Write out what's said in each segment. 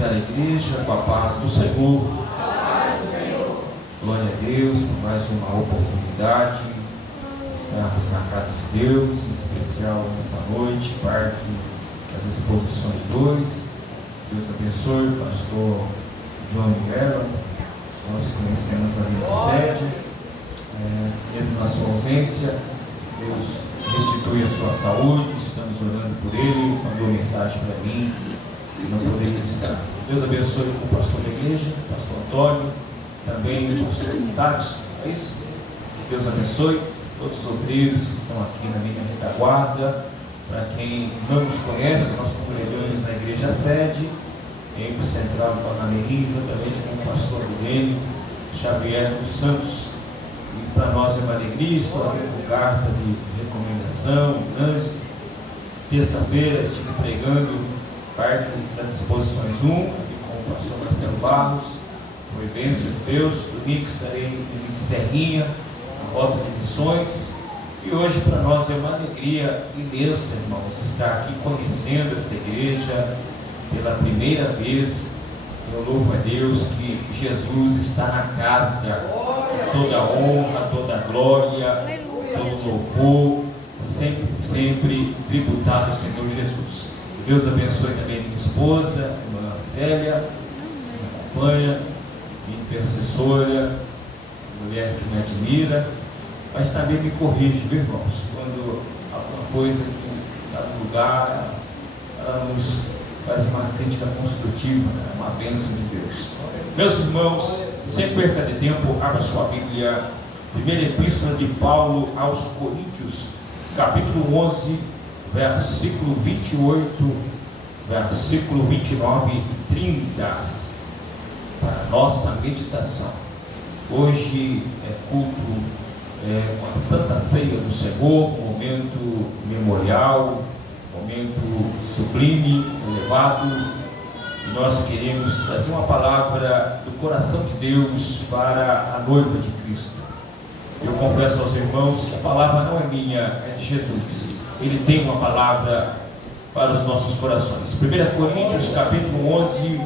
cumprimentar a igreja com a paz do Senhor. Glória a Deus por mais uma oportunidade de estarmos na casa de Deus, em especial nessa noite, Parque das Exposições 2. Deus abençoe o pastor João Miguel. Nós conhecemos ali na sede, mesmo na sua ausência. Deus restitui a sua saúde, estamos orando por ele, mandou mensagem para mim e não poderia estar. Deus abençoe o pastor da igreja, o pastor Antônio, também o pastor Thales, é isso? Deus abençoe todos os obreiros que estão aqui na minha retaguarda. Para quem não nos conhece, nós congregamos na igreja sede, em Central do Panameirinho, juntamente com o pastor Guilherme Xavier dos Santos. E para nós é uma alegria, estou aqui com carta de recomendação, trânsito. Terça-feira estive pregando Parque das Exposições 1, aqui com o pastor Marcelo Barros, foi bênção de Deus. Domingo estarei em Serrinha, na Rota de Missões. E hoje para nós é uma alegria imensa, irmãos, estar aqui conhecendo essa igreja pela primeira vez. Eu louvo a Deus que Jesus está na casa. Toda a honra, toda a glória, todo o louvor, sempre tributado ao Senhor Jesus. Deus abençoe também minha esposa, a irmã Célia, que me acompanha, minha intercessora, mulher que me admira, mas também me corrige, viu, irmãos? Quando alguma coisa que está no lugar, ela nos faz uma crítica construtiva, né? Uma bênção de Deus. Meus irmãos, sem perca de tempo, abra sua Bíblia, primeira epístola de Paulo aos Coríntios, capítulo 11, versículo 28, versículo 29 e 30, para a nossa meditação. Hoje é culto com a Santa Ceia do Senhor, momento memorial, momento sublime, elevado. E nós queremos trazer uma palavra do coração de Deus para a noiva de Cristo. Eu confesso aos irmãos que a palavra não é minha, é de Jesus. Ele tem uma palavra para os nossos corações. 1 Coríntios capítulo 11,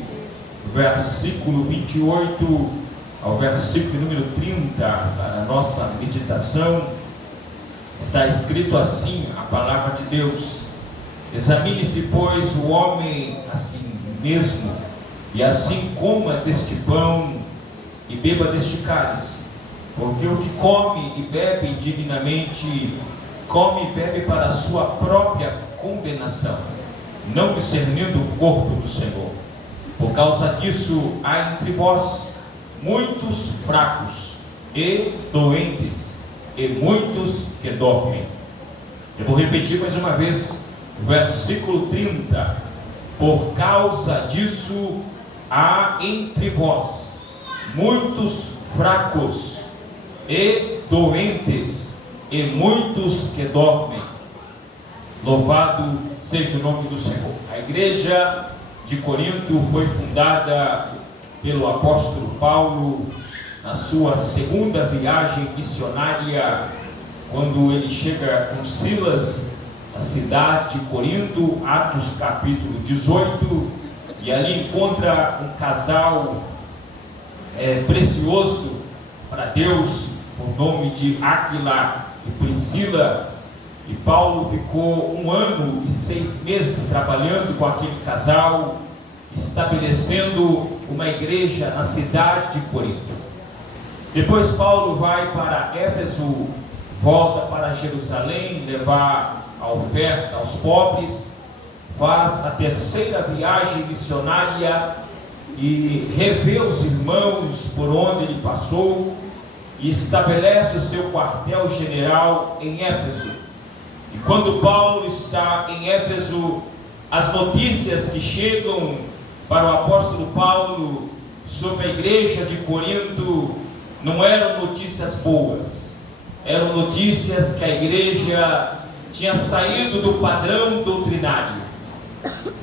versículo 28 ao versículo número 30, para a nossa meditação, está escrito assim a palavra de Deus: examine-se, pois, o homem a si mesmo, e assim coma deste pão e beba deste cálice, porque o que come e bebe indignamente, come e bebe para a sua própria condenação, não discernindo o corpo do Senhor. Por causa disso, há entre vós muitos fracos e doentes, e muitos que dormem. Eu vou repetir mais uma vez o versículo 30. Por causa disso, há entre vós muitos fracos e doentes, e muitos que dormem. Louvado seja o nome do Senhor. A igreja de Corinto foi fundada pelo apóstolo Paulo na sua segunda viagem missionária, quando ele chega com Silas à cidade de Corinto, Atos capítulo 18, e ali encontra um casal precioso para Deus, por nome de Áquila e Priscila. E Paulo ficou 1 ano e 6 meses trabalhando com aquele casal, estabelecendo uma igreja na cidade de Corinto. Depois Paulo vai para Éfeso, volta para Jerusalém, levar a oferta aos pobres, faz a terceira viagem missionária e revê os irmãos por onde ele passou e estabelece o seu quartel-general em Éfeso. E quando Paulo está em Éfeso, as notícias que chegam para o apóstolo Paulo sobre a igreja de Corinto não eram notícias boas, eram notícias que a igreja tinha saído do padrão doutrinário.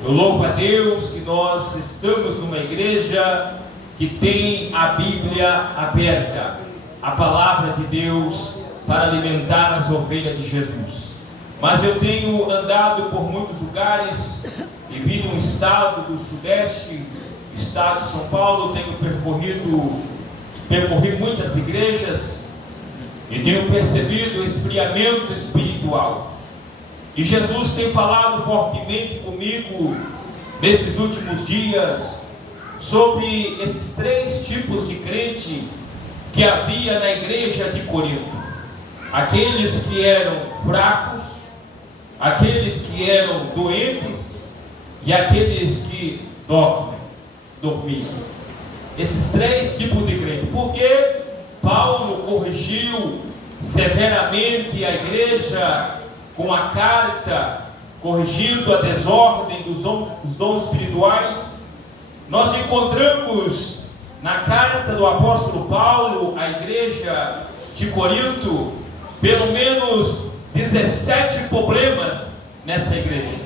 Eu louvo a Deus que nós estamos numa igreja que tem a Bíblia aberta, a palavra de Deus, para alimentar as ovelhas de Jesus. Mas eu tenho andado por muitos lugares e vi num estado do Sudeste estado de São Paulo, tenho percorrido muitas igrejas e tenho percebido o esfriamento espiritual. E Jesus tem falado fortemente comigo nesses últimos dias sobre esses 3 tipos de crente que havia na igreja de Corinto: aqueles que eram fracos, aqueles que eram doentes e aqueles que dormiam. Esses 3 tipos de crente. Porque Paulo corrigiu severamente a igreja com a carta, corrigindo a desordem dos dons espirituais. Nós encontramos na carta do apóstolo Paulo à igreja de Corinto pelo menos 17 problemas nessa igreja.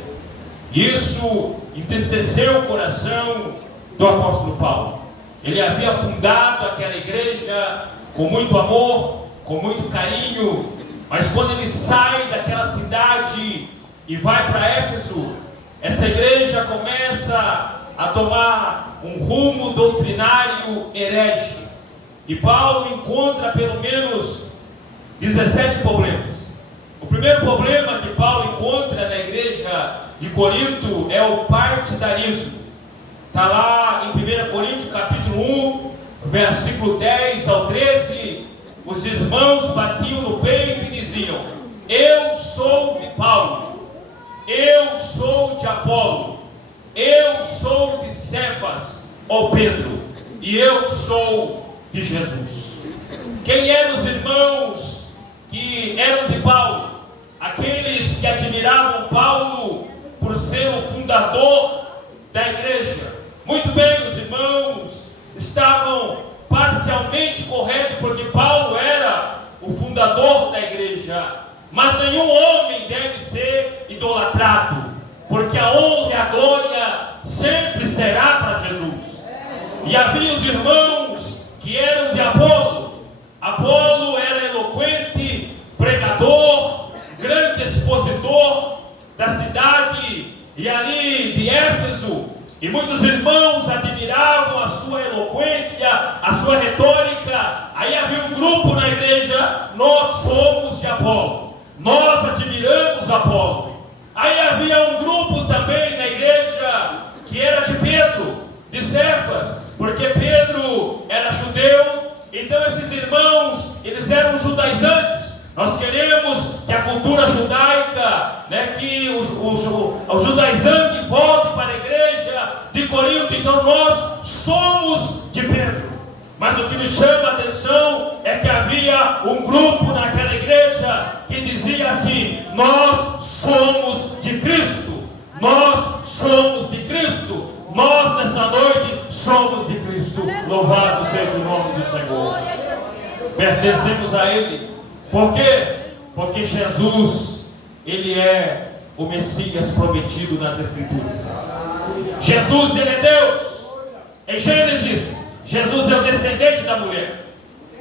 Isso entristeceu o coração do apóstolo Paulo. Ele havia fundado aquela igreja com muito amor, com muito carinho, mas quando ele sai daquela cidade e vai para Éfeso, essa igreja começa a tomar um rumo doutrinário herege. E Paulo encontra pelo menos 17 problemas. O primeiro problema que Paulo encontra na igreja de Corinto é o partidarismo. Está lá em 1 Coríntios capítulo 1, versículo 10 ao 13, os irmãos batiam no peito e diziam: eu sou de Paulo, eu sou de Apolo, eu sou de Cefas ou Pedro, e eu sou de Jesus. Quem eram os irmãos que eram de Paulo? Aqueles que admiravam Paulo por ser o fundador da igreja. Muito bem, os irmãos estavam parcialmente corretos, porque Paulo era o fundador da igreja. Mas nenhum homem deve ser idolatrado, porque a honra e a glória sempre será para Jesus. E havia os irmãos que eram de Apolo. Apolo era eloquente, pregador, grande expositor da cidade e ali de Éfeso. E muitos irmãos admiravam a sua eloquência, a sua retórica. Aí havia um grupo na igreja: nós somos de Apolo, nós admiramos Apolo. Aí havia um grupo também na igreja que era de Pedro, de Cefas, porque Pedro era judeu. Então esses irmãos, eles eram judaizantes. Nós queremos que a cultura judaica, que o judaizante volte para a igreja de Corinto. Então nós somos de Pedro. Mas o que me chama a atenção é que havia um grupo naquela igreja que dizia assim: nós somos de Cristo, nós somos de Cristo, nós nessa noite somos de Cristo. Louvado seja o nome do Senhor. Pertencemos a Ele. Por quê? Porque Jesus, Ele é o Messias prometido nas Escrituras. Jesus, Ele é Deus. Em Gênesis, Jesus é o descendente da mulher.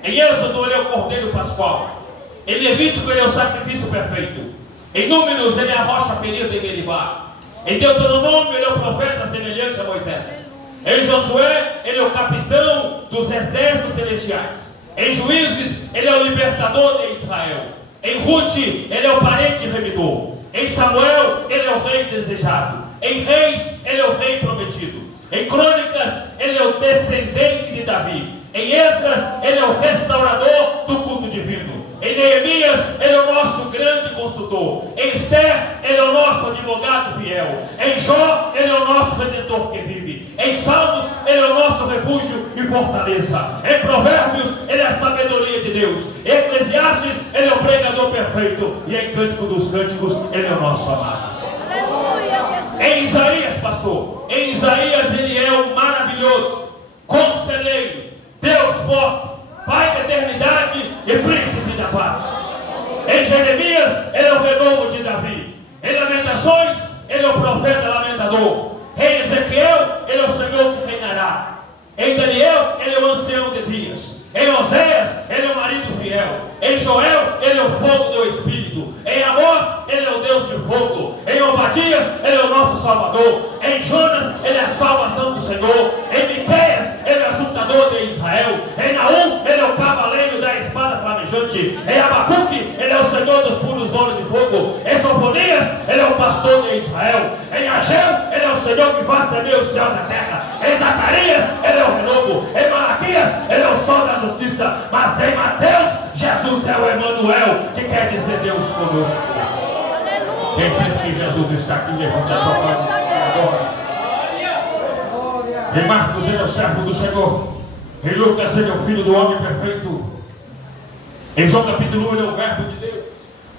Em Êxodo, Ele é o Cordeiro Pascual. Em Levítico, Ele é o sacrifício perfeito. Em Números, Ele é a rocha ferida em Meribá. Em Deuteronômio, Ele é o profeta semelhante a Moisés. Em Josué, Ele é o capitão dos exércitos celestiais. Em Juízes, Ele é o libertador de Israel. Em Ruth, Ele é o parente remidor. Em Samuel, Ele é o rei desejado. Em Reis, Ele é o rei prometido. Em Crônicas, Ele é o descendente de Davi. Em Esdras, Ele é o restaurador do culto divino. Em Neemias, Ele é o nosso grande consultor. Em Esther, Ele é o nosso advogado fiel. Em Jó, Ele é o nosso redentor que vive. Em Salmos, Ele é o nosso refúgio e fortaleza. Em Provérbios, Ele é a sabedoria de Deus. Em Eclesiastes, Ele é o pregador perfeito. E em Cântico dos Cânticos, Ele é o nosso amado. Em Isaías, pastor, em Isaías Ele é o maravilhoso, conselheiro, Deus forte, Pai da eternidade e príncipe da paz. Em Jeremias, Ele é o renovo de Davi. Em Lamentações, Ele é o profeta lamentador. Em Ezequiel, Ele é o Senhor que reinará. Em Daniel, Ele é o ancião de dias. Em Oséias, Ele é o marido fiel. Em Joel, Ele é o fogo do Espírito. Em Amós, Ele é o Deus de fogo. Em Obadias, Ele é o nosso Salvador. Em Jonas, Ele é a salvação do Senhor. Em Abacuque, Ele é o Senhor dos puros olhos de fogo. Em Sofonias, Ele é o pastor de Israel. Em Ageu, Ele é o Senhor que faz tremer os céus e a terra. Em Zacarias, Ele é o renovo. Em Malaquias, Ele é o sol da justiça. Mas em Mateus, Jesus é o Emanuel, que quer dizer Deus conosco. Quem sente que Jesus está aqui, levante a tua mão agora. Em Marcos, Ele é o servo do Senhor. Em Lucas, Ele é o filho do homem perfeito. Em João capítulo 1, Ele é o verbo de Deus,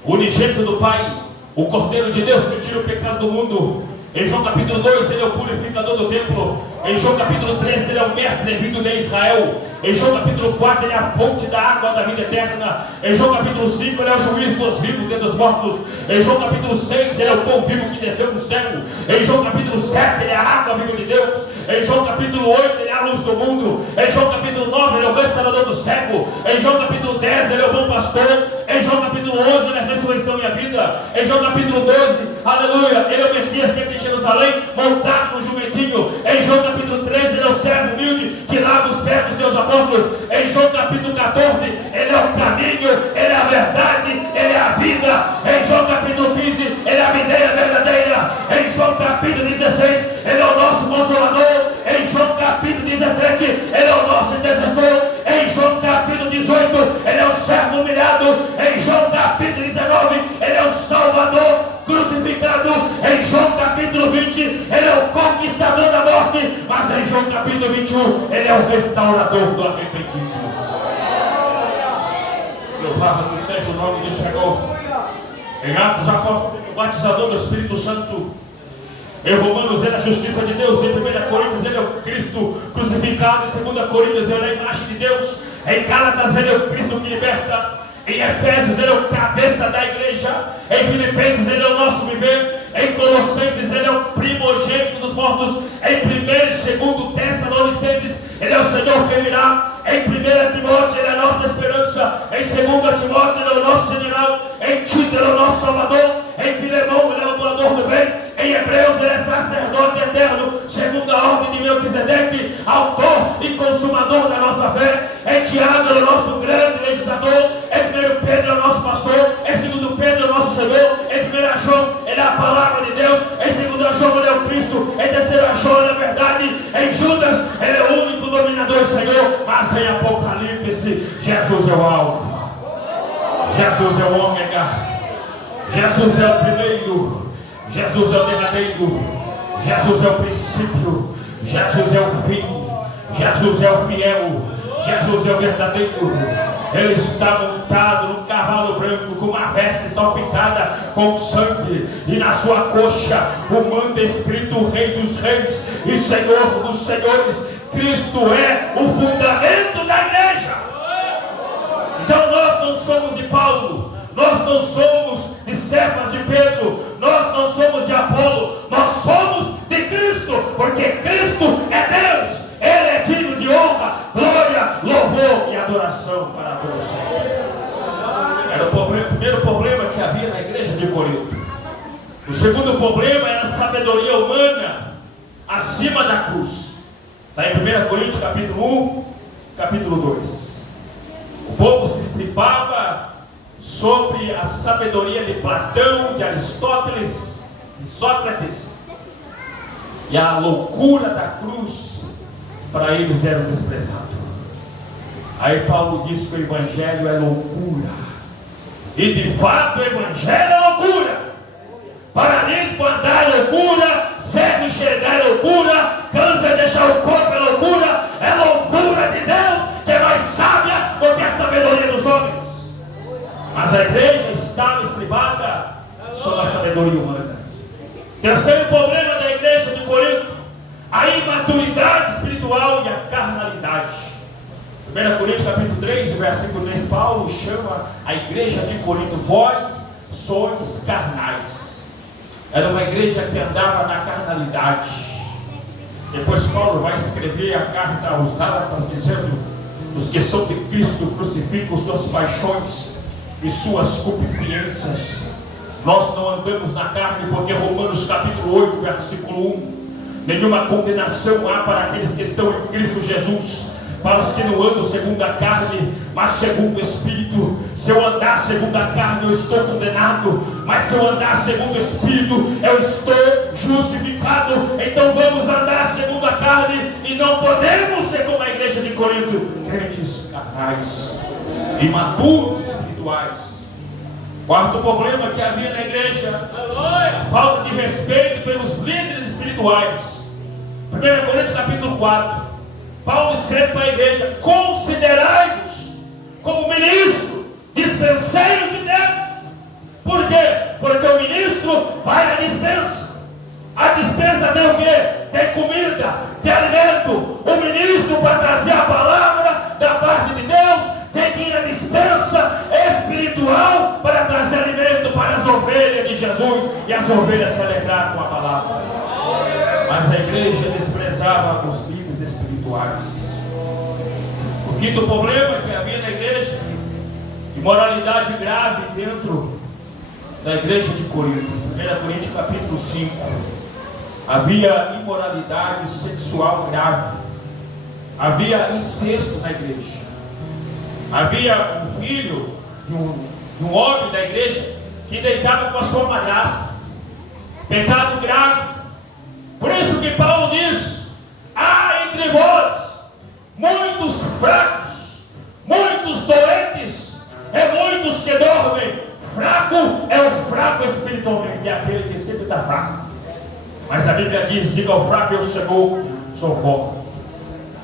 o unigênito do Pai, o Cordeiro de Deus que tira o pecado do mundo. Em João capítulo 2, Ele é o purificador do templo. Em João capítulo 3, Ele é o mestre vindo de Israel. Em João capítulo 4, Ele é a fonte da água da vida eterna. Em João capítulo 5, Ele é o juiz dos vivos e dos mortos. Em João capítulo 6, Ele é o pão vivo que desceu do céu. Em João capítulo 7, Ele é a água viva de Deus. Em João capítulo 8, Ele é a luz do mundo. Em João capítulo 9, Ele é o restaurador do cego. Em João capítulo 10, Ele é o bom pastor. Em João capítulo 11, Ele é a ressurreição e a vida. Em João capítulo 12, aleluia, Ele é o Messias que entra em Jerusalém, montado no jumentinho. Em João capítulo 13, Ele é o servo humilde que lava os pés dos seus apóstolos. Em João capítulo 14, Ele é o caminho, Ele é a verdade, Ele é a vida. Em João capítulo 15, Ele é a videira verdadeira. Em João capítulo 16, Ele é o nosso consolador. Em João capítulo 17, Ele é o nosso intercessor. Em João capítulo 18, Ele é o servo humilhado. Em João capítulo 19, Ele é o Salvador crucificado. Em João capítulo 20, Ele é o conquistador da morte. Mas em João capítulo 21, Ele é o restaurador do arrependido. Louvado seja o nome do Senhor. Em Atos Apóstolos, o batizador do Espírito Santo. Em Romanos, Ele é a justiça de Deus. Em 1 Coríntios, Ele é o Cristo crucificado. Em 2 Coríntios, Ele é a imagem de Deus. Em Gálatas, Ele é o Cristo que liberta. Em Efésios, Ele é o cabeça da igreja. Em Filipenses, Ele é o nosso viver. Em Colossenses, Ele é o primogênito dos mortos. Em 1 e 2 Tessalonicenses, Ele é o Senhor que virá. Em 1 Timóteo, Ele é a nossa esperança. Em 2 Timóteo, Ele é o nosso general. Em Tito, Ele é o nosso salvador. Em Filemão, Ele é o doador do bem. Em Hebreus, Ele é sacerdote eterno, segundo a ordem de Melquisedeque, autor e consumador da nossa fé. Em Tiago, Ele é o nosso grande legislador. Em 1 Pedro, Ele é o nosso pastor. Em 2 Pedro, Ele é o nosso Senhor. Em 1 João, Ele é a palavra de Deus. Em 2 João, Ele é o Cristo. Em 3 João, Ele é a verdade. Em Judas, Ele é o único dominador e Senhor. Mas em Apocalipse, Jesus é o Alfa, Jesus é o Ômega, Jesus é o primeiro, Jesus é o derradeiro, Jesus é o princípio, Jesus é o fim, Jesus é o fiel, Jesus é o verdadeiro. Ele está montado num cavalo branco com uma veste salpicada com sangue, e na sua coxa o manto escrito o Rei dos Reis e Senhor dos Senhores. Cristo é o fundamento da igreja. Então nós não somos de Paulo, nós não somos de Cefas, de Pedro, nós não somos de Apolo, nós somos de Cristo, porque Cristo é Deus. Ele é digno de honra, glória, louvor e adoração para todos. Era o primeiro problema que havia na igreja de Corinto. O segundo problema era a sabedoria humana acima da cruz. Está em 1 Coríntios capítulo 1, capítulo 2. O povo se estribava sobre a sabedoria de Platão, de Aristóteles, de Sócrates, e a loucura da cruz para eles era desprezado. Aí Paulo diz que o evangelho é loucura, e de fato o evangelho é loucura. Paralítico andar é loucura, cego enxergar é loucura, câncer deixar o corpo é loucura. É loucura de Deus, que é mais sábia do que a sabedoria dos homens. Mas a igreja estava estribada sobre a sabedoria humana. Terceiro problema da igreja de Corinto: a imaturidade espiritual e a carnalidade. 1 Coríntios capítulo 3, versículo 3, Paulo chama a igreja de Corinto: vós sois carnais. Era uma igreja que andava na carnalidade. Depois Paulo vai escrever a carta aos Gálatas dizendo: os que são de Cristo crucificam suas paixões e suas concupiscências. Nós não andamos na carne, porque Romanos capítulo 8, versículo 1: nenhuma condenação há para aqueles que estão em Cristo Jesus, para os que não andam segundo a carne, mas segundo o Espírito. Se eu andar segundo a carne, eu estou condenado, mas se eu andar segundo o Espírito, eu estou justificado. Então vamos andar segundo a carne e não podemos ser como a igreja de Corinto, crentes carnais, imaturos espirituais. Quarto problema que havia na igreja: falta de respeito pelos líderes espirituais. 1 Coríntios capítulo 4, Paulo escreve para a igreja: considerai-vos como ministro, dispenseiros de Deus. Por quê? Porque o ministro vai na dispensa. A dispensa tem o quê? Tem comida, tem alimento. O ministro, para trazer a palavra da parte de Deus, tem que ir na dispensa espiritual para trazer alimento para as ovelhas de Jesus e as ovelhas se alegrar com a palavra. Mas a igreja desprezava os líderes espirituais. O quinto problema que havia na igreja: imoralidade grave dentro da igreja de Corinto. 1 Coríntios capítulo 5. Havia imoralidade sexual grave. Havia incesto na igreja. Havia um filho de um homem da igreja que deitava com a sua madrasta. Pecado grave. Por isso que Paulo diz: há entre vós muitos fracos, muitos doentes, e muitos que dormem. Fraco é o fraco espiritualmente, é aquele que sempre está fraco. Mas a Bíblia diz: diga ao fraco, eu sou forte.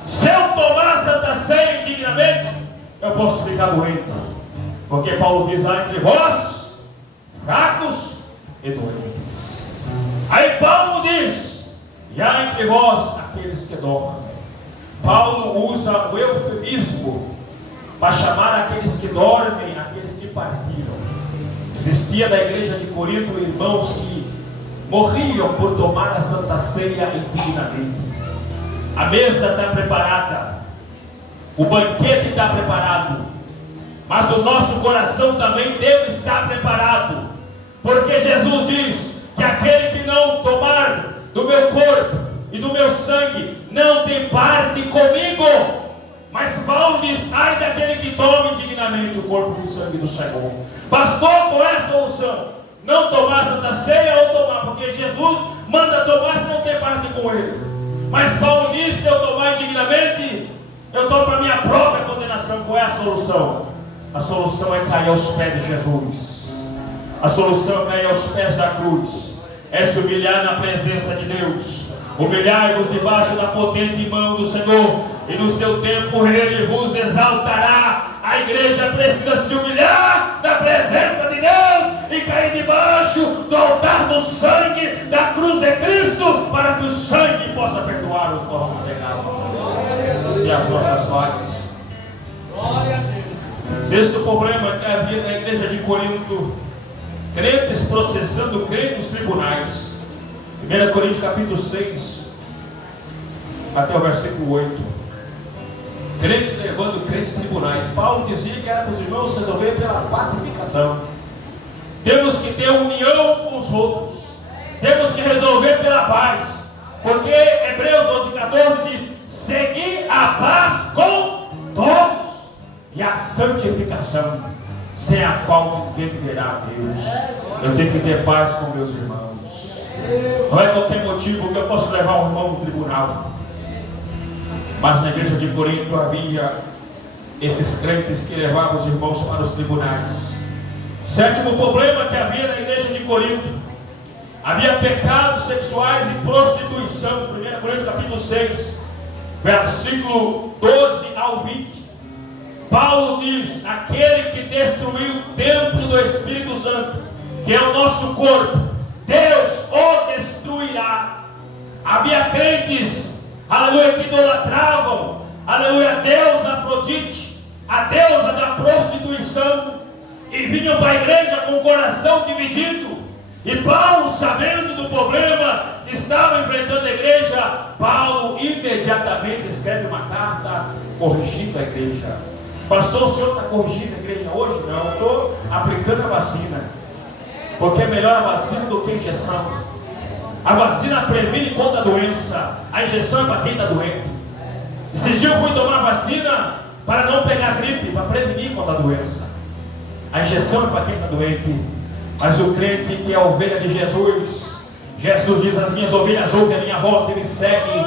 Se eu tomar Santa Ceia indignamente, eu posso ficar doente. Porque Paulo diz: há entre vós fracos e doentes. Aí Paulo diz: e há entre vós aqueles que dormem. Paulo usa o eufemismo para chamar aqueles que dormem, aqueles que partiram. Existia na igreja de Corinto irmãos que morriam por tomar a Santa Ceia indignamente. A mesa está preparada, o banquete está preparado, mas o nosso coração também deve estar preparado, porque Jesus diz que aquele que não tomar do meu corpo e do meu sangue não tem parte comigo. Mas Paulo diz: ai daquele que tome indignamente o corpo e o sangue do Senhor. Pastor, qual é a solução? Não tomar Santa Ceia ou tomar? Porque Jesus manda tomar se não tem parte com ele. Mas Paulo diz: se eu tomar indignamente, eu tomo para a minha própria condenação. Qual é a solução? A solução é cair aos pés de Jesus. A solução é cair aos pés da cruz. É se humilhar na presença de Deus. Humilhai-vos debaixo da potente mão do Senhor, e no seu tempo Ele vos exaltará. A igreja precisa se humilhar na presença de Deus e cair debaixo do altar do sangue da cruz de Cristo, para que o sangue possa perdoar os nossos pecados e as nossas falhas. Sexto problema que havia na igreja de Corinto: crentes processando crentes nos tribunais. 1 Coríntios capítulo 6 até o versículo 8. Crentes levando crentes em tribunais. Paulo dizia que era para os irmãos resolver pela pacificação. Temos que ter união com os outros, temos que resolver pela paz, porque Hebreus 12:14 diz: segui a paz com todos e a santificação, sem a qual ninguém verá a Deus. Eu tenho que ter paz com meus irmãos. Não é qualquer motivo que eu posso levar um irmão no tribunal. Mas na igreja de Corinto havia esses crentes que levavam os irmãos para os tribunais. Sétimo problema que havia na igreja de Corinto: havia pecados sexuais e prostituição. 1 Coríntios capítulo 6, versículo 12 ao 20. Paulo diz: aquele que destruiu o templo do Espírito Santo, que é o nosso corpo, Deus o destruirá. Havia crentes, aleluia, que idolatravam, aleluia, a deusa Afrodite, a deusa da prostituição, e vinham para a igreja com o coração dividido. E Paulo, sabendo do problema que estava enfrentando a igreja, Paulo imediatamente escreve uma carta corrigindo a igreja. Pastor, o senhor está corrigindo a igreja hoje? Não, eu estou aplicando a vacina, porque é melhor a vacina do que a injeção. A vacina previne contra a doença, a injeção é para quem está doente. Esses dias eu fui tomar vacina para não pegar gripe, para prevenir contra a doença. A injeção é para quem está doente. Mas o crente que é a ovelha de Jesus, Jesus diz: as minhas ovelhas ouvem a minha voz e me seguem,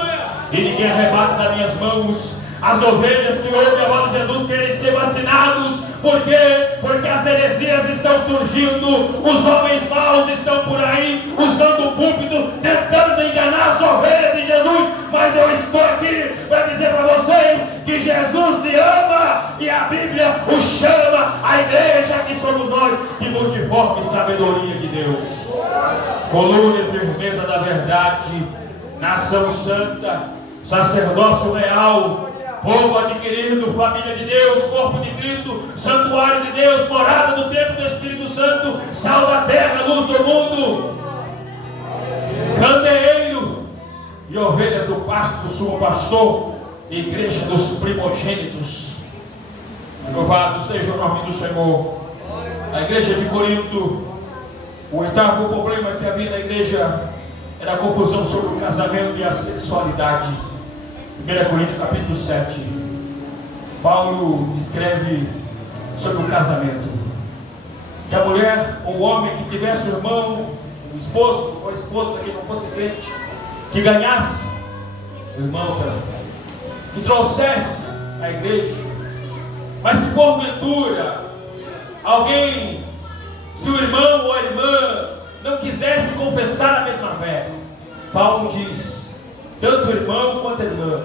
e ninguém arrebata das minhas mãos. As ovelhas que ouvem a voz de Jesus querem ser vacinados. Por quê? Porque as heresias estão surgindo, os homens maus estão por aí, usando o púlpito, tentando enganar as ovelhas de Jesus. Mas eu estou aqui para dizer para vocês que Jesus te ama, e a Bíblia o chama, a igreja que somos nós, que multiforme sabedoria de Deus, coluna e firmeza da verdade, nação santa, sacerdócio real, povo adquirido, família de Deus, corpo de Cristo, santuário de Deus, morada do templo do Espírito Santo, sal da terra, luz do mundo, candeeiro e ovelhas do pasto do sumo pastor, igreja dos primogênitos. Louvado seja o nome do Senhor. A igreja de Corinto, o oitavo problema que havia na igreja era a confusão sobre o casamento e a sexualidade. 1 Coríntios capítulo 7, Paulo escreve sobre o casamento, que a mulher ou o homem que tivesse o irmão, o esposo ou a esposa que não fosse crente, que ganhasse o irmão pela fé, que trouxesse a igreja. Mas se porventura alguém, se o irmão ou a irmã não quisesse confessar a mesma fé, Paulo diz: tanto o irmão quanto a irmã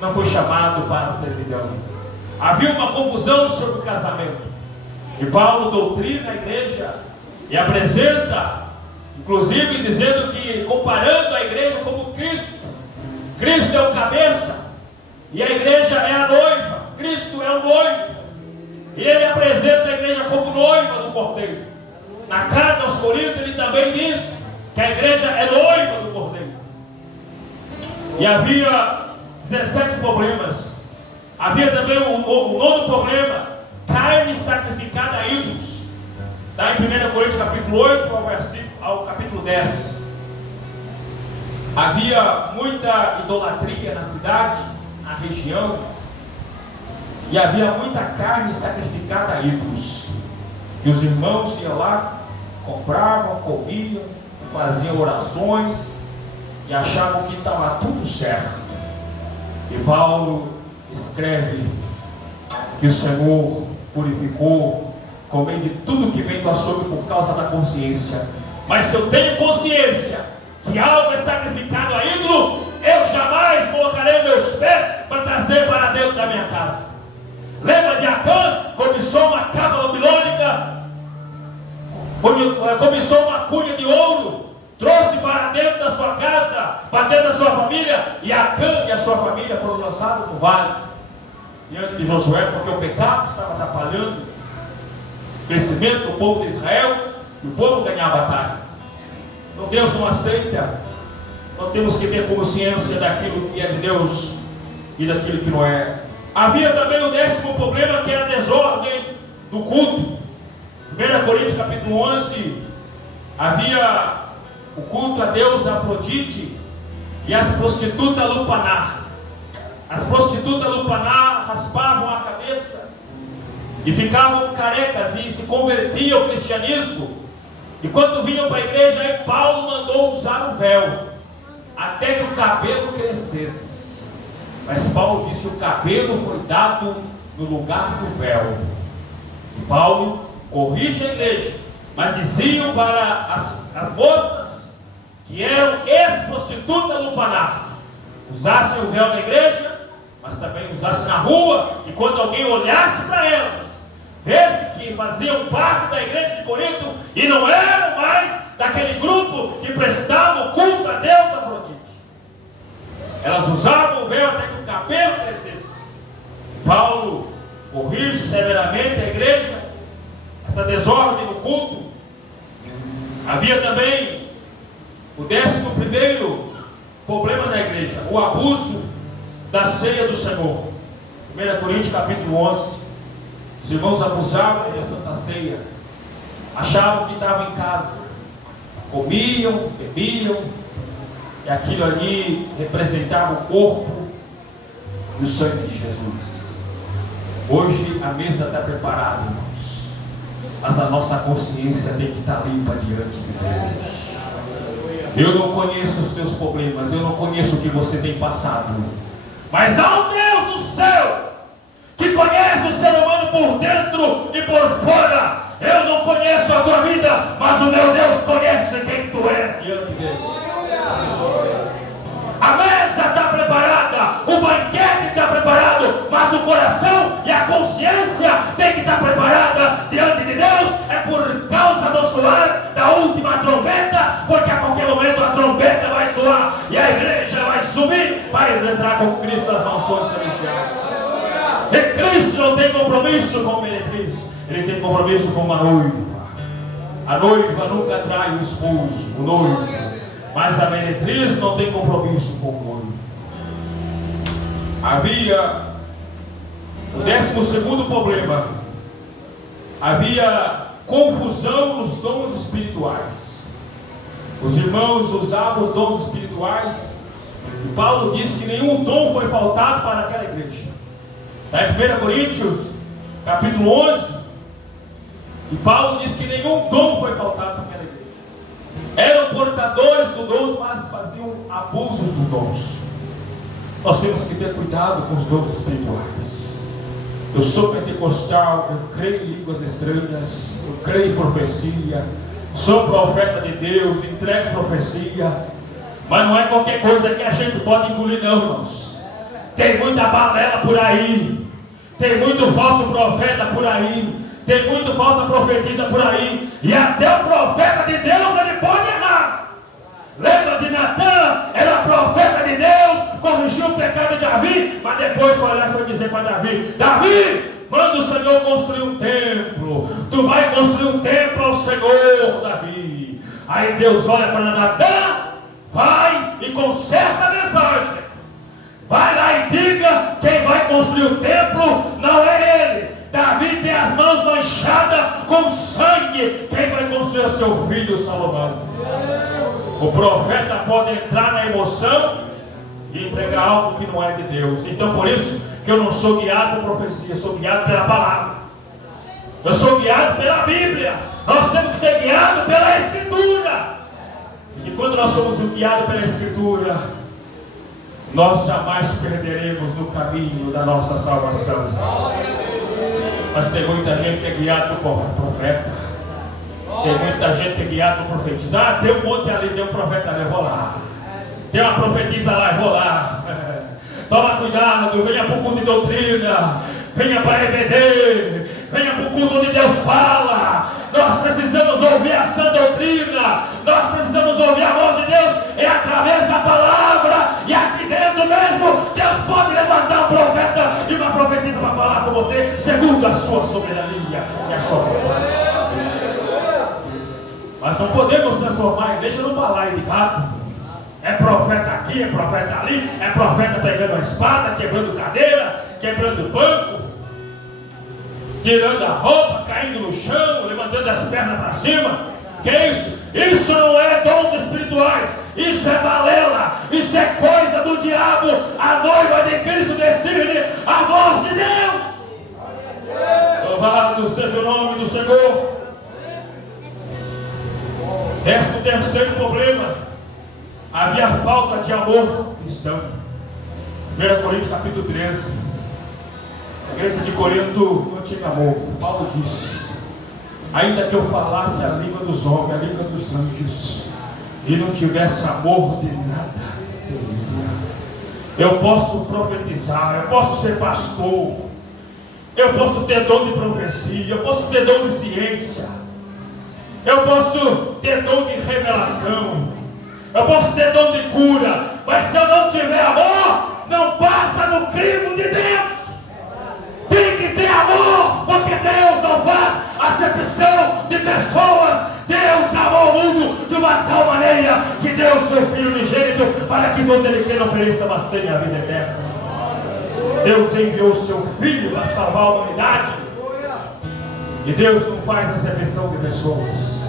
não foi chamado para a servidão. Havia uma confusão sobre o casamento, e Paulo doutrina a igreja e apresenta, inclusive dizendo que, comparando a igreja como Cristo. Cristo é o cabeça e a igreja é a noiva. Cristo é o noivo e ele apresenta a igreja como noiva do Cordeiro. Na carta aos Coríntios ele também diz que a igreja é noiva do Cordeiro. E havia 17 problemas. Havia também o nono problema: carne sacrificada a ídolos. Está em 1 Coríntios capítulo 8 ao capítulo 10. Havia muita idolatria na cidade, na região, e havia muita carne sacrificada a ídolos. E os irmãos iam lá, compravam, comiam, faziam orações e achavam que estava tudo certo. E Paulo escreve que o Senhor purificou, comendo de tudo que vem do açougue por causa da consciência. Mas se eu tenho consciência que algo é sacrificado a ídolo, eu jamais colocarei meus pés para trazer para dentro da minha casa. Lembra de Acã? Cobiçou uma capa babilônica, cobiçou uma cunha de ouro, trouxe para dentro da sua casa, para dentro da sua família, e Acã e a sua família foram lançados no vale diante de Josué, porque o pecado estava atrapalhando o crescimento do povo de Israel, e o povo ganhava a batalha. Então Deus não aceita. Nós temos que ter consciência daquilo que é de Deus e daquilo que não é. Havia também o 10º problema, que era a desordem do culto. 1 Coríntios capítulo 11, havia o culto a Deus Afrodite e as prostitutas lupanar. As prostitutas lupanar raspavam a cabeça e ficavam carecas e se convertiam ao cristianismo. E quando vinham para a igreja, aí Paulo mandou usar o véu até que o cabelo crescesse. Mas Paulo disse que o cabelo foi dado no lugar do véu. E Paulo corrige a igreja, mas diziam para as moças que eram ex-prostitutas lupanar, usassem o véu da igreja, mas também usassem na rua, e quando alguém olhasse para elas, vesse que faziam parte da igreja de Corinto e não eram mais daquele grupo que prestava o culto a Deus Afrodite. Elas usavam o véu até que o cabelo crescesse. Paulo corrige severamente a igreja, essa desordem no culto. Havia também o 11º problema da igreja, o abuso da ceia do Senhor. 1 Coríntios capítulo 11. Os irmãos abusavam da Santa Ceia, achavam que estavam em casa, comiam, bebiam, e aquilo ali representava o corpo no sangue de Jesus. Hoje a mesa está preparada, irmãos, mas a nossa consciência tem que estar limpa diante de Deus. Eu não conheço os teus problemas, eu não conheço o que você tem passado, mas há um Deus no céu que conhece o ser humano por dentro e por fora. Eu não conheço a tua vida, mas o meu Deus conhece quem tu és diante dele. A mesa está preparada, o banquete está preparado, mas o coração e a consciência tem que estar preparada diante de Deus. É por causa do soar da última trombeta, porque a qualquer momento a trombeta vai soar e a igreja vai subir para entrar com Cristo nas mansões celestiais. E Cristo não tem compromisso com o meretriz, ele tem compromisso com uma noiva. A noiva nunca trai o esposo, o noivo. Mas a meretriz não tem compromisso com o noivo. Havia o 12º problema. Havia confusão nos dons espirituais. Os irmãos usavam os dons espirituais. E Paulo diz que nenhum dom foi faltado para aquela igreja. Está em 1 Coríntios, capítulo 11. E Paulo diz que nenhum dom foi faltado para aquela igreja. Eram portadores do dom, mas faziam abusos dos dons. Nós temos que ter cuidado com os dons espirituais. Eu sou pentecostal, eu creio em línguas estranhas, eu creio em profecia, sou profeta de Deus, entrego profecia, mas não é qualquer coisa que a gente pode engolir, não, irmãos. Tem muita balela por aí, tem muito falso profeta por aí, tem muito falsa profetisa por aí, e até o profeta de Deus ele pode errar. Lembra de Natan? Era profeta de Deus, corrigiu o pecado de Davi, mas depois foi lá e foi dizer para Davi: Davi, manda o Senhor construir um templo, tu vai construir um templo ao Senhor, Davi. Aí Deus olha para Natan, vai e conserta a mensagem, vai lá e diga: quem vai construir o templo não é ele. Davi tem as mãos manchadas com sangue. Quem vai construir o seu filho Salomão? O profeta pode entrar na emoção e entregar algo que não é de Deus. Então por isso que eu não sou guiado por profecia, eu sou guiado pela palavra. Eu sou guiado pela Bíblia. Nós temos que ser guiados pela Escritura. E quando nós somos guiados pela Escritura, nós jamais perderemos no caminho da nossa salvação. Mas tem muita gente que é guiada por profeta. Tem muita gente que é guiada por profetisa. Ah, tem um monte ali, tem um profeta ali, eu vou lá. Tem uma profetisa lá, eu vou lá. Toma cuidado, venha para o culto de doutrina, venha para a EBD, venha para o culto onde Deus fala. Nós precisamos ouvir a sã doutrina, nós precisamos ouvir a voz de Deus, é através da palavra, e aqui dentro mesmo, Deus pode levantar um profeta e uma profetisa para falar com você, segundo a sua soberania e a sua vontade. Mas não podemos transformar, deixa no balaio de gato. É profeta aqui, é profeta ali, é profeta pegando a espada, quebrando cadeira, quebrando banco, tirando a roupa, caindo no chão, levantando as pernas para cima. Que é isso? Isso não é dons espirituais, isso é balela, isso é coisa do diabo. A noiva de Cristo decide a voz de Deus. Louvado seja o nome do Senhor. 13º problema. Havia falta de amor cristão. 1 Coríntios capítulo 13. A igreja de Corinto não tinha amor. Paulo diz: ainda que eu falasse a língua dos homens, a língua dos anjos, e não tivesse amor, de nada seria. Eu posso profetizar, eu posso ser pastor, eu posso ter dom de profecia, eu posso ter dom de ciência, eu posso ter dom de revelação, eu posso ter dom de cura, mas se eu não tiver amor, não passa no crivo de Deus. Tem que ter amor, porque Deus não faz acepção de pessoas. Deus amou o mundo de uma tal maneira que deu o seu Filho unigênito para que todo ele que não pereça, mas tenha a vida eterna. Deus enviou o seu Filho para salvar a humanidade. E Deus não faz acepção de pessoas.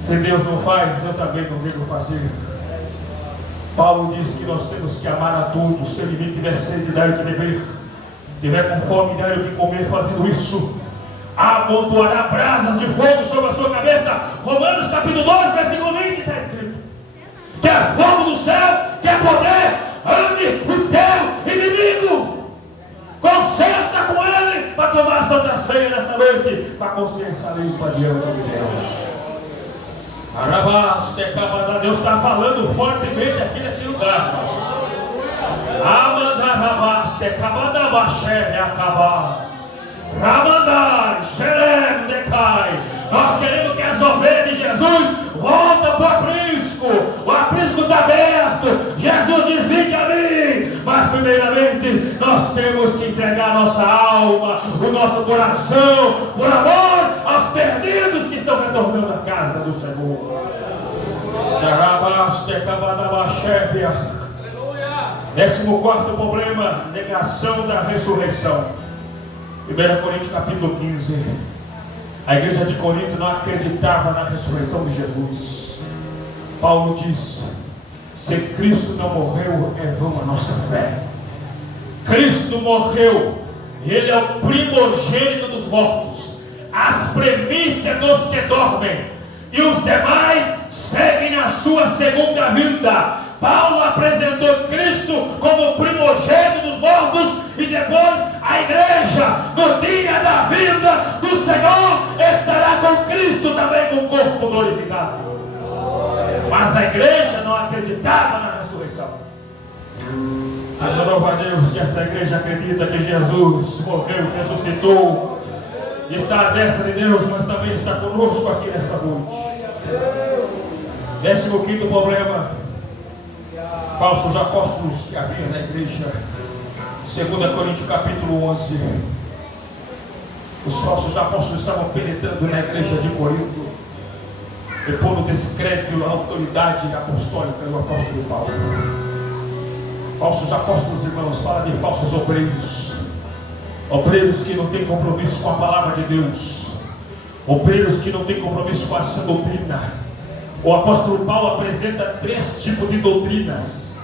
Se Deus não faz, eu também não devo fazer. Paulo diz que nós temos que amar a todos. Se ele tiver sede, dá o que beber, tiver com fome, dá o que comer. Fazendo isso, amontoará brasas de fogo sobre a sua cabeça. Romanos capítulo 12, versículo 20 está escrito: quer fogo do céu, quer poder, ame o teu inimigo. Conserta com ele para tomar a santa ceia nessa noite, com a consciência limpa diante de Deus. Deus está falando fortemente aqui nesse lugar. Nós queremos que as ovelhas de Jesus voltem para o aprisco. O aprisco está aberto. Jesus diz: vinde a mim. Mas primeiramente nós temos que entregar a nossa alma, o nosso coração, por amor aos perdidos que estão retornando à casa do Senhor. 14º problema: negação da ressurreição. 1 Coríntios capítulo 15. A igreja de Corinto não acreditava na ressurreição de Jesus. Paulo diz: se Cristo não morreu, é vã a nossa fé. Cristo morreu, e Ele é o primogênito dos mortos, as primícias dos que dormem, e os demais seguem a sua segunda vinda. Paulo apresentou Cristo como primogênito dos mortos, e depois a igreja, no dia da vinda do Senhor, estará com Cristo também com o corpo glorificado. Mas a igreja não acreditava na ressurreição. Mas eu louvo a Deus que essa igreja acredita que Jesus morreu, ressuscitou, está à destra de Deus, mas também está conosco aqui nessa noite. 15º problema: falsos apóstolos que havia na igreja. 2 Coríntios capítulo 11. Os falsos apóstolos estavam penetrando na igreja de Corinto e pondo descrédito à autoridade apostólica do apóstolo Paulo. Falsos apóstolos, irmãos, fala de falsos obreiros. Obreiros que não têm compromisso com a palavra de Deus. Obreiros que não têm compromisso com a sã doutrina. O apóstolo Paulo apresenta 3 tipos de doutrinas: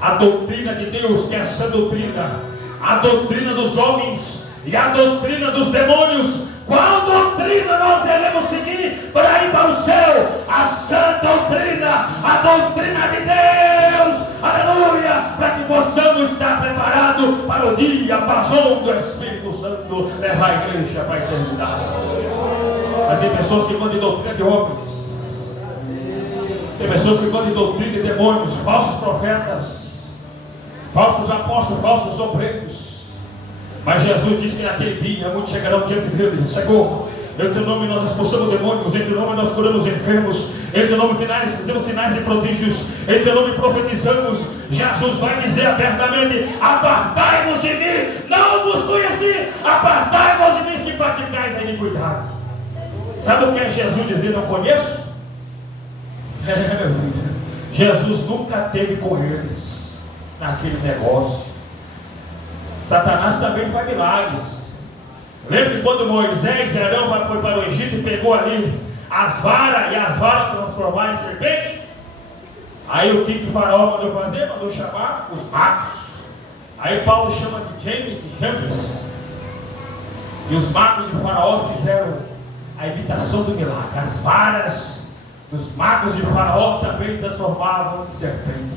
a doutrina de Deus, que é a sã doutrina, a doutrina dos homens e a doutrina dos demônios. Qual doutrina nós devemos seguir para ir para o céu? A sã doutrina, a doutrina de Deus, aleluia, para que possamos estar preparados para o dia pazão do Espírito Santo levar a igreja para a eternidade. Mas tem pessoas que vão de doutrina de homens, tem pessoas que vão de doutrina de demônios, falsos profetas, falsos apóstolos, falsos obreiros. Mas Jesus disse que naquele dia muitos chegarão diante dele: Senhor, em teu nome nós expulsamos demônios, em teu nome nós curamos enfermos, em teu nome fizemos sinais e prodígios, em teu nome profetizamos. Jesus vai dizer abertamente: apartai-vos de mim, não vos conheci, apartai-vos de mim que praticais a iniquidade. Sabe o que é Jesus dizer não conheço? Jesus nunca teve com eles naquele negócio. Satanás também faz milagres. Lembra quando Moisés e Arão foi para o Egito e pegou ali as varas, e as varas transformaram em serpente? Aí o que o faraó mandou fazer? Mandou chamar os magos. Aí Paulo chama de James e Jambres, e os magos e o faraó fizeram a imitação do milagre. As varas dos magos de faraó também transformavam em serpente.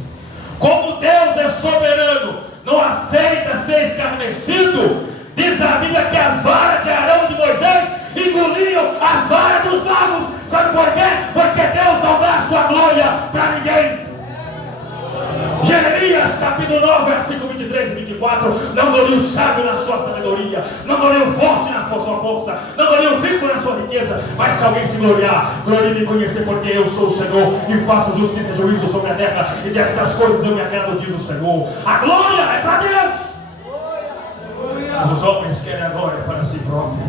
Como Deus é soberano, não aceita ser escarnecido, diz a Bíblia que as varas de Arão e de Moisés engoliam as varas dos magos. Sabe por quê? Porque Deus não dá a sua glória para ninguém. Jeremias capítulo 9, versículo 23 e 24. Não glorie o sábio na sua sabedoria, não glorie o forte na sua força, não glorie o rico na sua riqueza. Mas se alguém se gloriar, glorie me conhecer, porque eu sou o Senhor e faço justiça e juízo sobre a terra, e destas coisas eu me agrado, diz o Senhor. A glória é para Deus. Os homens querem a glória para si próprios,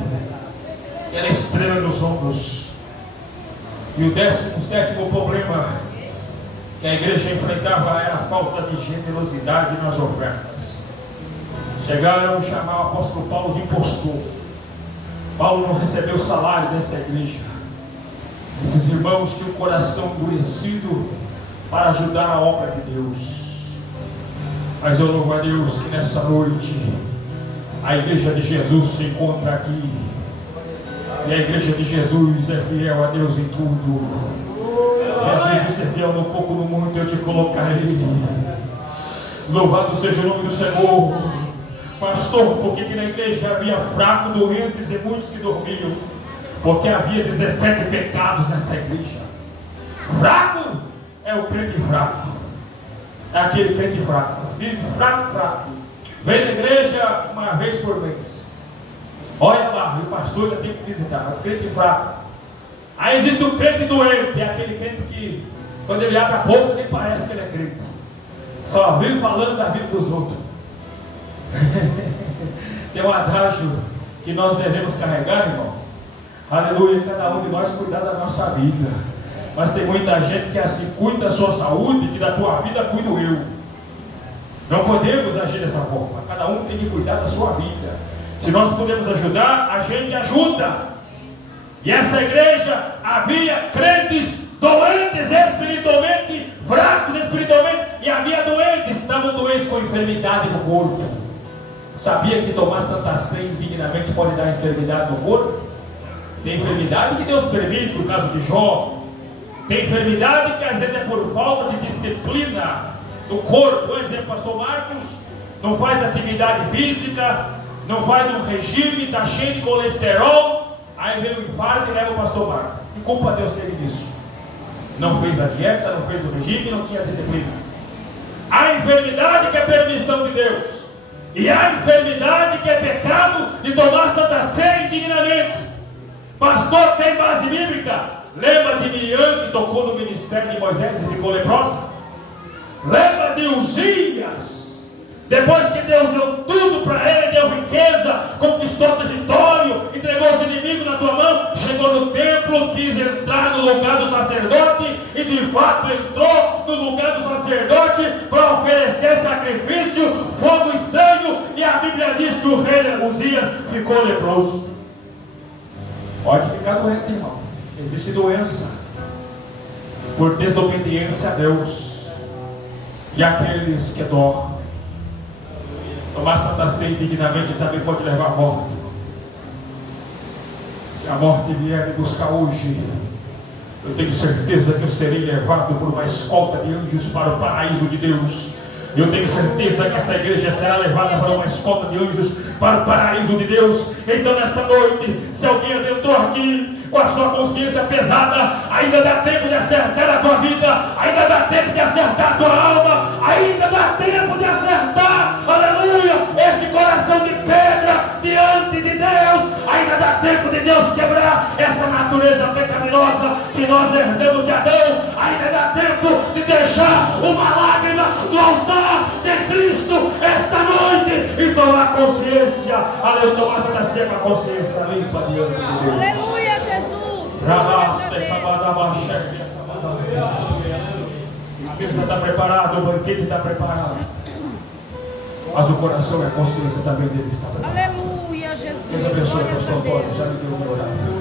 querem estrela nos ombros. E o 17º problema que a igreja enfrentava era a falta de generosidade nas ofertas. Chegaram a chamar o apóstolo Paulo de impostor. Paulo não recebeu o salário dessa igreja. Esses irmãos tinham o coração endurecido para ajudar a obra de Deus. Mas eu louvo a Deus que nessa noite a igreja de Jesus se encontra aqui. E a igreja de Jesus é fiel a Deus em tudo. Jesus disse: é fiel no pouco, no muito eu te colocarei. Louvado seja o nome do Senhor. Pastor, por que na igreja havia fracos, doentes e muitos que dormiam? Porque havia 17 pecados nessa igreja. Fraco é o crente fraco. É aquele crente fraco. Vive fraco. Vem na igreja uma vez por mês. Olha lá, o pastor ainda tem que visitar. O crente fraco. Aí existe o crente doente. É aquele crente que, quando ele abre a boca, nem parece que ele é crente. Só vive falando da vida dos outros. Tem um adágio que nós devemos carregar, irmão. Aleluia, cada um de nós cuidar da nossa vida. Mas tem muita gente que assim cuida da sua saúde, que da tua vida cuido eu. Não podemos agir dessa forma. Cada um tem que cuidar da sua vida. Se nós podemos ajudar, a gente ajuda. E essa igreja havia crentes doentes espiritualmente, fracos espiritualmente, e havia doentes, estavam doentes com enfermidade no corpo. Sabia que tomar Santa Ceia indignamente pode dar enfermidade no corpo? Tem enfermidade que Deus permite, no caso de Jó. Tem enfermidade que às vezes é por falta de disciplina no corpo. Por exemplo, pastor Marcos não faz atividade física, não faz um regime, está cheio de colesterol, aí vem o infarto e leva o pastor Marcos. Que culpa Deus teve disso? Não fez a dieta, não fez o regime, não tinha disciplina. Há enfermidade que é permissão de Deus, e há enfermidade que é pecado de tomar Santa Ceia indignamente. Pastor, tem base bíblica? Lembra de Miriam que tocou no ministério de Moisés e ficou leprosa? Lembra de Uzias? Depois que Deus deu tudo para ele, deu riqueza, conquistou território, entregou os inimigos na tua mão, chegou no templo, quis entrar no lugar do sacerdote e de fato entrou no lugar do sacerdote para oferecer sacrifício, fogo estranho, e a Bíblia diz que o rei Uzias ficou leproso. Pode ficar doente, irmão. Existe doença por desobediência a Deus. E aqueles que dormem, tomar Santa Ceia indignamente também pode levar à morte. Se a morte vier me buscar hoje, eu tenho certeza que eu serei levado por uma escolta de anjos para o paraíso de Deus. Eu tenho certeza que essa igreja será levada para uma escolta de anjos para o paraíso de Deus. Então nessa noite, se alguém adentrou aqui com a sua consciência pesada, ainda dá tempo de acertar a tua vida, ainda dá tempo de acertar a tua alma, ainda dá tempo de acertar, aleluia, esse coração de pedra diante de Deus. Ainda dá tempo de Deus quebrar essa natureza pecaminosa que nós herdamos de Adão. Ainda dá tempo de deixar uma lágrima no altar de Cristo esta noite e tomar consciência, aleluia, tomar Santa Ceia com a consciência limpa diante de Deus. Aleluia, Jesus. A mesa está preparada, o banquete está preparado, mas o coração e a consciência também deve estar preparado. Aleluia, Jesus. Deus abençoe, pastor Antônio, já me deu o meu horário.